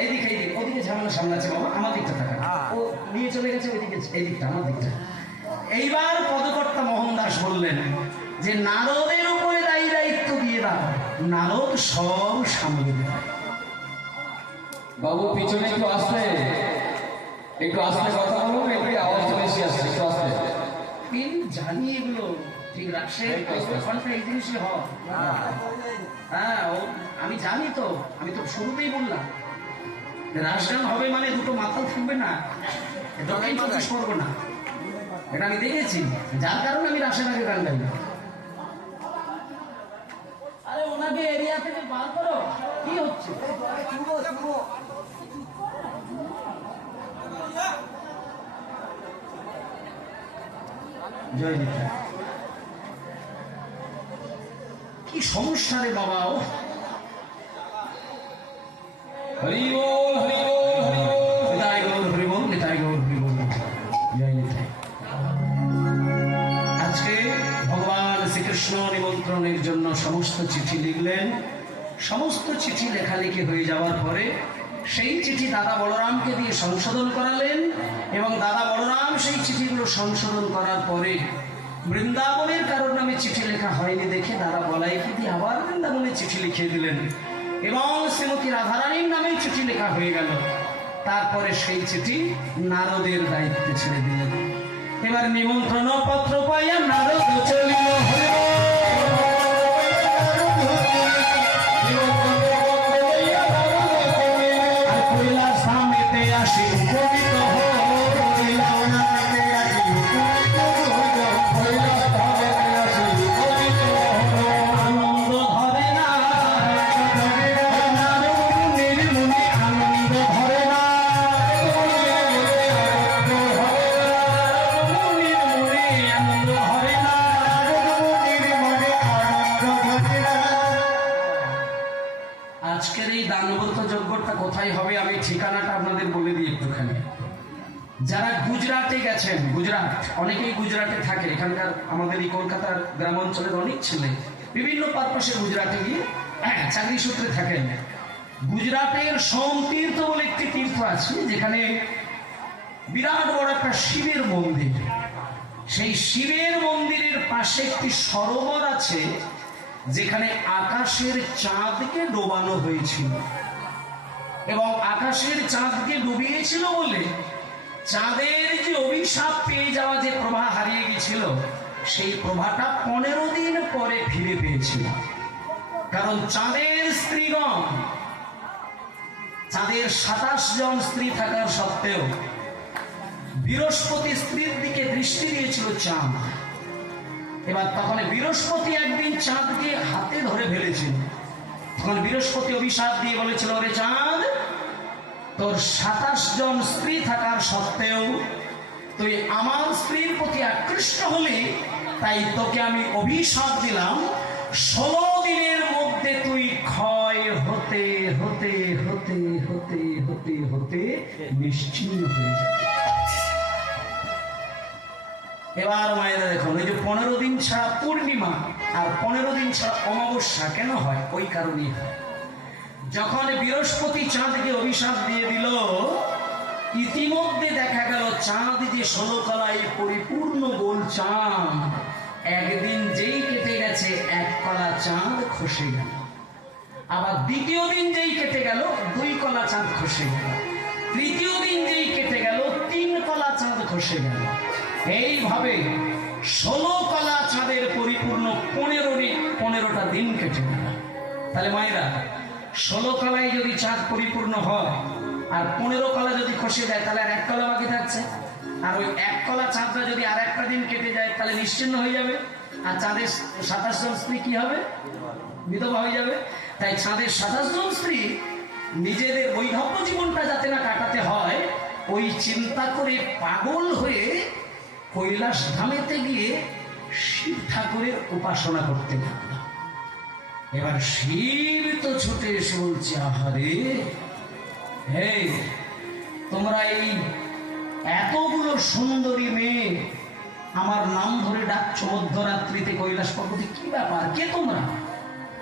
এইদিকে ওদিকে ঝামেলা সামলাচ্ছে বাবা, আমার দিকটা থাকা, ও নিয়ে চলে গেছে ওইদিকে, এই দিকটা আমার দিকটা। এইবার পদকর্তা মোহনদাস বললেন যে নারদের উপরে দায়িত্ব দিয়ে দাও, নারদ সব সামলে দেবে। বাবু পিছনে একটু আসলে কথা বলুন, একটু আওয়াজটা বেশি আসছে, একটু আসলে। জানি এগুলো ঠিক রাখছে, এই জিনিসই হয়। হ্যাঁ আমি জানি তো, আমি তো শুরুতেই বললাম রাসগান হবে মানে দুটো মাথাও থাকবে না, এটাকেই চব্বিশ করবো না, এটা আমি দেখেছি, যার কারণে আমি রাসের আগে গান গাই। আরে ওনাকে এরিয়া থেকে বার করো, কি হচ্ছে? জয় নিতাই। কি সমস্যা রে বাবা? হরি বল হরি বল হরি বল, নিতাই গৌর হরি বল, নিতাই গৌর হরি বল, জয় নিতাই। আজকে ভগবান শ্রীকৃষ্ণ নিমন্ত্রণের জন্য সমস্ত চিঠি লিখলেন। সমস্ত চিঠি লেখালেখি হয়ে যাওয়ার পরে সেই চিঠি দাদা বলরামকে দিয়ে সংশোধন করালেন, এবং দাদা বলরাম সেই চিঠিগুলো সংশোধন করার পরে বৃন্দাবনের কারোর নামে চিঠি লেখা হয়নি দেখে দাদা বলাইকে দিয়ে আবার বৃন্দাবনের চিঠি লিখে দিলেন, এবং শ্রীমতী রাধারানীর নামে চিঠি লেখা হয়ে গেল। তারপরে সেই চিঠি নারদের দায়িত্বে ছেড়ে দিলেন। এবার নিমন্ত্রণ পত্র পাইয়া নারদ চলিল কৈলাস ধামেতে আসি উপনীত আজকের এই দানব্রত যজ্ঞটা কোথায় হবে আমি ঠিকানাটা আপনাদের বলে দিই একটুখানি। যারা গুজরাটে গেছেন, গুজরাট অনেকেই গুজরাটে থাকে, এখানকার আমাদের এই কলকাতার গ্রামাঞ্চলের অনেক ছেলে বিভিন্ন পারপাসে গুজরাটে গিয়ে চাকরি সূত্রে থাকেন। গুজরাটের সোমতীর্থ বলে একটি তীর্থ আছে, যেখানে বিরাট বড় একটা শিবের মন্দির। সেই শিবের মন্দিরের পাশে একটি সরোবর আছে, যেখানে আকাশের চাঁদকে ডোবানো হয়েছিল, এবং আকাশের চাঁদকে ডুবিয়েছিল বলে চাঁদের যে অভিশাপ পেয়ে যাওয়া, যে প্রভা হারিয়ে গেছিল, সেই প্রভাটা 15 দিন পরে ফিরে পেয়েছিল। কারণ চাঁদের স্ত্রীগণ, চাঁদের 27 জন স্ত্রী থাকার সত্ত্বেও বৃহস্পতি স্ত্রীর দিকে দৃষ্টি দিয়েছিল চাঁদ। এবার তখন বৃহস্পতি একদিন চাঁদকে হাতে ধরে ফেলেছিল। তখন বৃহস্পতি অভিশাপ দিয়ে বলেছিল, ওরে চাঁদ, তোর 27 জন স্ত্রী থাকার সত্ত্বেও তুই আমার স্ত্রীর প্রতি আকৃষ্ট হলি, তাই তোকে আমি অভিশাপ দিলাম 16 দিনের মধ্যে তুই ক্ষয় হতে হতে হতে হতে হতে হতে নিশ্চিন্ন হয়ে যাবে। এবার মায়েরা দেখুন, এই যে 15 দিন ছাড়া পূর্ণিমা আর 15 দিন ছাড়া অমাবস্যা কেন হয়? ওই কারণেই হয়। যখন বৃহস্পতি চাঁদকে অভিশাপ দিয়ে দিল, ইতিমধ্যে দেখা গেল চাঁদ যে 16 কলায় পরিপূর্ণ গোল চাঁদ, একদিন যেই কেটে গেছে 1 কলা চাঁদ খসে গেল। আবার দ্বিতীয় দিন যেই কেটে গেল 2 কলা চাঁদ খসে গেল। তৃতীয় দিন যেই কেটে গেল 3 কলা চাঁদ খসে গেল। এইভাবে 16 কলা চাঁদের পরিপূর্ণ 15টা দিন কেটে গেল। তাহলে মায়েরা 16 কলায় যদি চাঁদ পরিপূর্ণ হয় আর 15 কলা যদি খসে যায়, তাহলে আর 1 কলা বাকি থাকছে। আর ওই 1 কলা চাঁদটা যদি আর একটা দিন কেটে যায়, তাহলে নিশ্চিন্ন হয়ে যাবে। আর চাঁদের 27 জন স্ত্রী কি হবে? বিধবা হয়ে যাবে। তাই চাঁদের 27 জন স্ত্রী নিজেদের বৈধব্য জীবনটা যাতে না কাটাতে হয়, ওই চিন্তা করে পাগল হয়ে কৈলাস ধামেতে গিয়ে শিব ঠাকুরের উপাসনা করতে লাগল। এবার শিব তো ছুটে এসে বলছে, আহারে হে, তোমরা এই এতগুলো সুন্দরী মেয়ে আমার নাম ধরে ডাকছো মধ্যরাত্রিতে কৈলাস পর্বতে, কি ব্যাপার? কে তোমরা?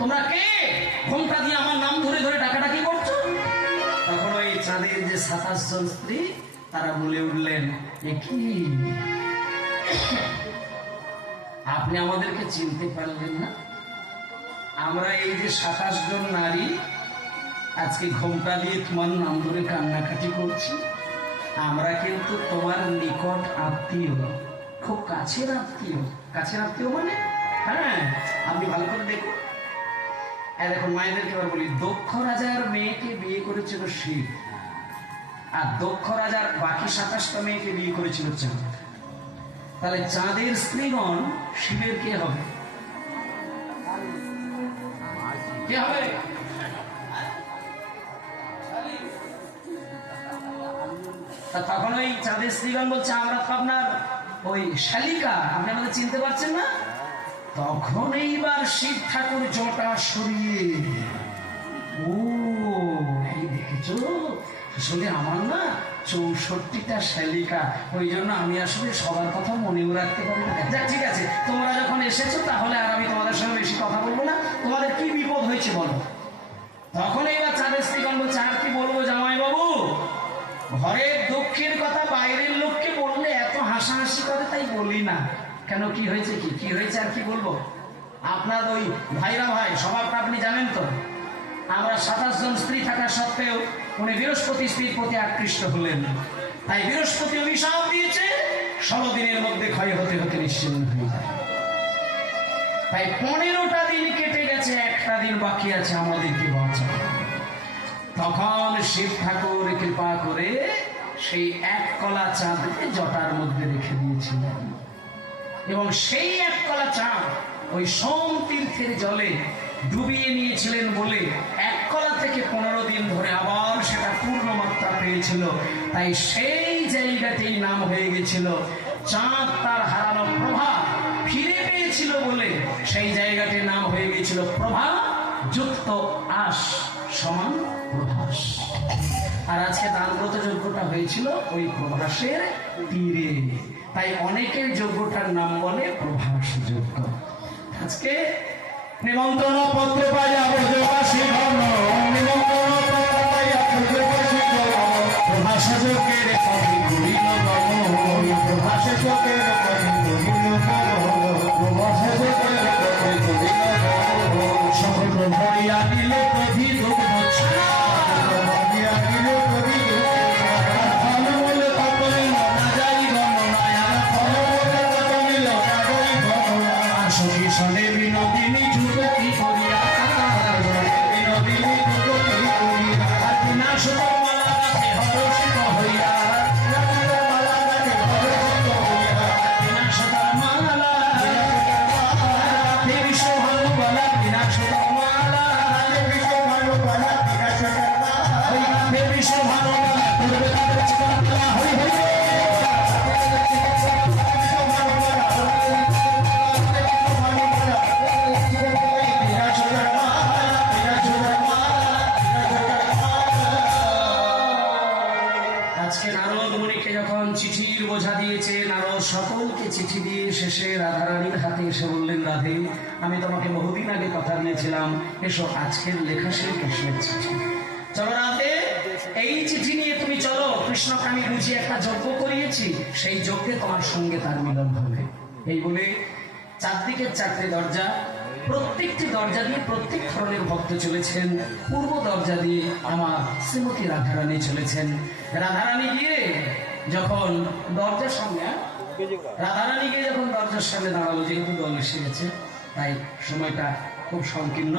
তোমরা কে? ঘোমটা দিয়ে আমার নাম ধরে ধরে ডাকাডাকি করছো? তখন ওই চাঁদের যে 27 জন স্ত্রী তারা বলে উঠলেন, এ কি আপনি আমাদেরকে চিনতে পারলেন না? আমরা এই যে 27 জন নারী আজকে ঘোমটা দিয়ে তোমার নাম ধরে কান্নাকাটি করছি, আমরা কিন্তু তোমার নিকট আত্মীয়, খুব কাছের আত্মীয়। কাছের আত্মীয় মানে হ্যাঁ, আপনি ভালো করে দেখুন। এখন মায়েদেরকে এবার বলি, দক্ষ রাজার মেয়েকে বিয়ে করেছিল শিব, আর দক্ষ রাজার বাকি 27টা মেয়েকে বিয়ে করেছিল চাঁদ। তাহলে চাঁদের স্ত্রীগণ শিবের কে হবে? কে হবে? তখন ওই চাঁদের স্ত্রীগণ বলছে, আমরা তো আপনার ওই শালিকা, আপনি আমাদের চিনতে পারছেন না। তখন এইবার শিব ঠাকুর জটা সরিয়ে, ও এই দেখেছো, আসলে আমার না 64টা শালিকা, ওই জন্য আমি আসলে সবার কথা মনেও রাখতে পারি না। যাক ঠিক আছে, তোমরা যখন এসেছো তাহলে আর আমি তোমাদের সঙ্গে বেশি কথা বলবো না, তোমাদের কি বিপদ হয়েছে বলো। তখন এইবার চাঁদের স্ত্রীগণ বলছে, আর কি বলবো জামাই বাবু, ঘরের দুঃখের কথা বাইরের লোককে বললে এত হাসাহাসি করে, তাই বলি না। কেন, কি হয়েছে? কি হয়েছে আর কি বলবো? আপনার ওই ভাইরা ভাই স্বভাবটা আপনি জানেন তো। আমরা 27 জন স্ত্রী থাকা সত্ত্বেও উনি বৃহস্পতি স্ত্রীর প্রতি আকৃষ্ট হলেন, তাই বৃহস্পতি অভিশাপ দিয়েছে 16 দিনের মধ্যে ক্ষয় হতে হতে নিশ্চিন্ন হয়ে যায়। তাই 15টা দিন কেটে গেছে, একটা দিন বাকি আছে আমাদেরকে বাঁচানো। তখন শিব ঠাকুর কৃপা করে সেই 1 কলা চাঁদকে জটার মধ্যে রেখে দিয়েছিলেন, এবং সেই 1 কলা চাঁদ ওই সোম তীর্থের জলে ডুবিয়ে নিয়েছিলেন বলে 1 কলা থেকে 15 দিন ধরে আবার সেটা পূর্ণ মাত্রা পেয়েছিল। তাই সেই জায়গাতেই নাম হয়ে গেছিল, চাঁদ তার হারানো প্রভা ফিরে পেয়েছিল বলে সেই জায়গাটির নাম হয়ে গেছিল প্রভা যুক্ত আস সমান প্রভাস। আর আজকে দানব্রত যজ্ঞটা হয়েছিল ওই প্রভাসের তীরে, তাই অনেকের যজ্ঞটার নাম বলে প্রভাস যজ্ঞ। আজকে নিমন্ত্রণ পত্র পাই প্রভাস যজ্ঞের প্রভাস যজ্ঞের সকল ভরিয়া দিলে প্রভি সনে বিনোদিনী যুবতী করিয়া বিনোদিনী যুবতী করিয়া সুতমালা গাছে হরষিত হইয়া চিঠির বোঝা দিয়েছে, নারদ সকলকে চিঠি দিয়ে শেষে রাধারানীর হাতে এসে বললেন, রাধে আমি তোমাকে বহুদিন আগে কথা দিয়েছিলাম, এসো আজকের লেখা সেই কৃষ্ণের চিঠি। চলো রাধে, এই চিঠি নিয়ে তুমি চলো, কৃষ্ণকে আমি বুঝিয়ে একটা যজ্ঞ করিয়েছি, সেই যজ্ঞে তোমার সঙ্গে তার মিলন হবে। এই বলে চারদিকের 4টে দরজা, প্রত্যেকটি দরজা দিয়ে প্রত্যেক ধরনের ভক্ত চলেছেন। পূর্ব দরজা দিয়ে আমার শ্রীমতী রাধারানী চলেছেন। রাধারানী গিয়ে যখন দরজার সামনে রাধারানী গিয়ে যখন দরজার সামনে দাঁড়ালো, যেহেতু দল এসে গেছে তাই সময়টা খুব সংকীর্ণ,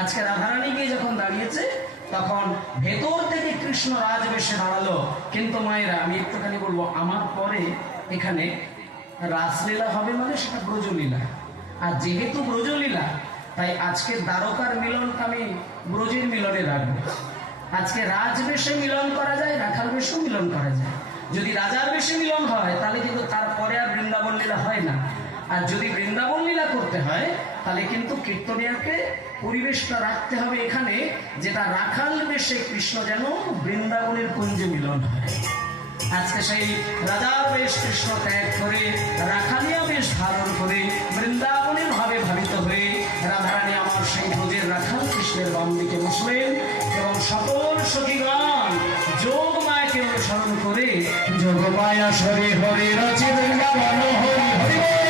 আজকে রাধারানী গিয়ে যখন দাঁড়িয়েছে তখন ভেতর থেকে কৃষ্ণ রাজবেশে দাঁড়ালো। কিন্তু মায়েরা আমি একটুখানি বলবো, আমার পরে এখানে রাসলীলা হবে, মানে সেটা ব্রজলীলা। আর যেহেতু ব্রজলীলা, তাই আজকে দ্বারকার মিলনটা আমি ব্রজের মিলনে রাখবো। আজকে রাজবেশে মিলন করা যায়, রাখাল বেশেও মিলন করা যায়। যদি রাজার বেশে মিলন হয় তাহলে কিন্তু তারপরে আর বৃন্দাবন লীলা হয় না। আর যদি বৃন্দাবন লীলা করতে হয় তাহলে কিন্তু কীর্তনিয়াকে পরিবেশটা রাখতে হবে এখানে, যেটা রাখাল বেশে কৃষ্ণ যেন বৃন্দাবনের কুঞ্জে মিলন হয়। আজকে সেই রাজার বেশ কৃষ্ণ ত্যাগ করে রাখালিয়া বেশ ধারণ করে বৃন্দাবনে ভাবে ভাবিত হয়ে রাধারানী আমার সেই ব্রজের রাখাল কৃষ্ণের বাম দিকে বসলেন এবং সকল সখীগণ করে যোগ মায়া শরী হরি রচিত গান হরি হরি বল।